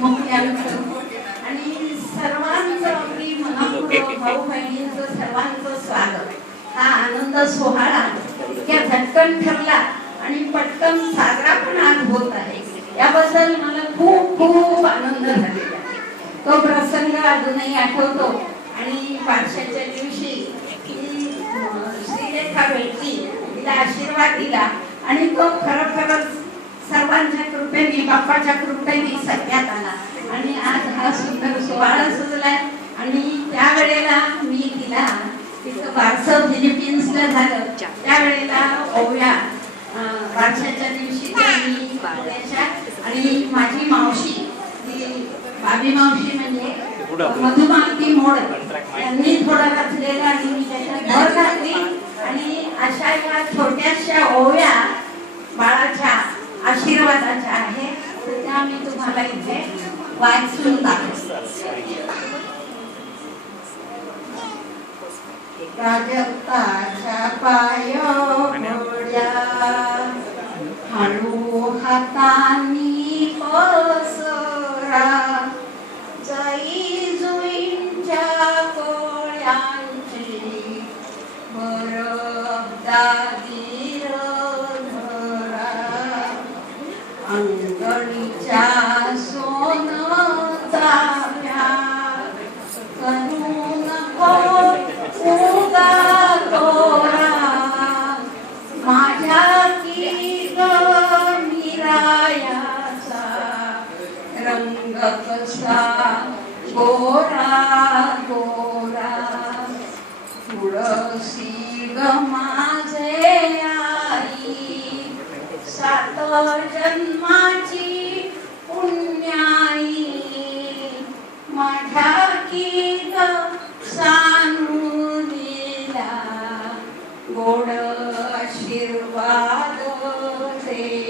आणि सर्वांचं अगदी मनपूर्वक भाऊ बहिणींचं सर्वांचं स्वागत. हा आनंद सोहळा. इतक्या झटकन ठरला आणि पटकन साजरा पण आज होत आहे. याबद्दल मला खूप खूप आनंद झालेला तो प्रसंग अजूनही आठवतो. आणि बारशाच्या दिवशी श्रीलेखा भेटली. तिला आशीर्वाद दिला. आणि तो खरोखरच सर्वांच्या कृपेने बाप्पाच्या कृपेने सत्यात आला. आणि आज हा सुंदर सोहळा सजलाय. आणि त्या वेळेला मी तिला तिचं बारसं फिलिपिन्सला झालं. त्यावेळेला ओव्या बारशाच्या दिवशी आणि माझी मावशी ती बाबी मावशी म्हणजे मधुमालती मोड यांनी थोडा घातलेला आणि मी त्याच्यात भर घातली. आणि अशा या छोट्याशा ओव्या बाळाच्या आशीर्वादाच्या आहेत तर त्या मी तुम्हाला इथे वाचून दाखवते. पाय हळू हातानी कसा गोरा गोरा. तुळसी ग माझे आई सात जन्माची पुण्याई. माझ्या की ग दिला गोड आशीर्वाद देई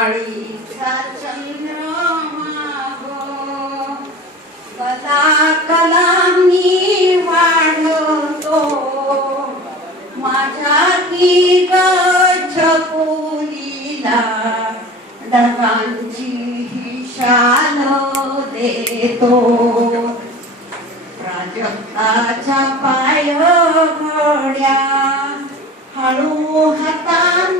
आभाळीचा चंद्रमा गो कला कलांनी वाढतो माझ्या की गछकुलीला ढगांची ही शाल देतो प्राजक्ताच्या पाय घड्या हळू हातांनी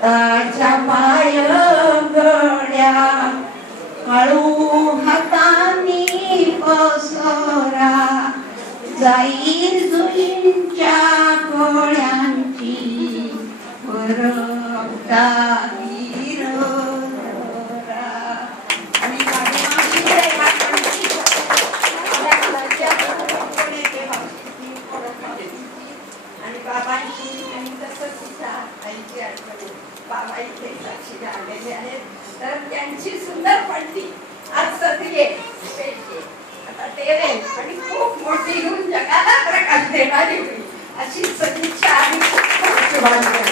प्राजक्ताच्या पाय गड्या हळू हातांनी पसरा जाईल जुईंच्या गोळ्यांची वरपटा हिरवरा. आणि माझी मावशी आहे, हा पंडित. आपल्या घरच्या कोणी ते मावशी, ओळख मावशी. आणि बाबांची आणि तसं सुद्धा आईची आठवण बाबा इथे साक्षीला आलेले आहेत तर त्यांची सुंदर पडती आज सत्रिये आता टेरेल आणि खूप मोठी होऊन जगाला प्रकाश देणारी होईल अशी सदिच्छा आणि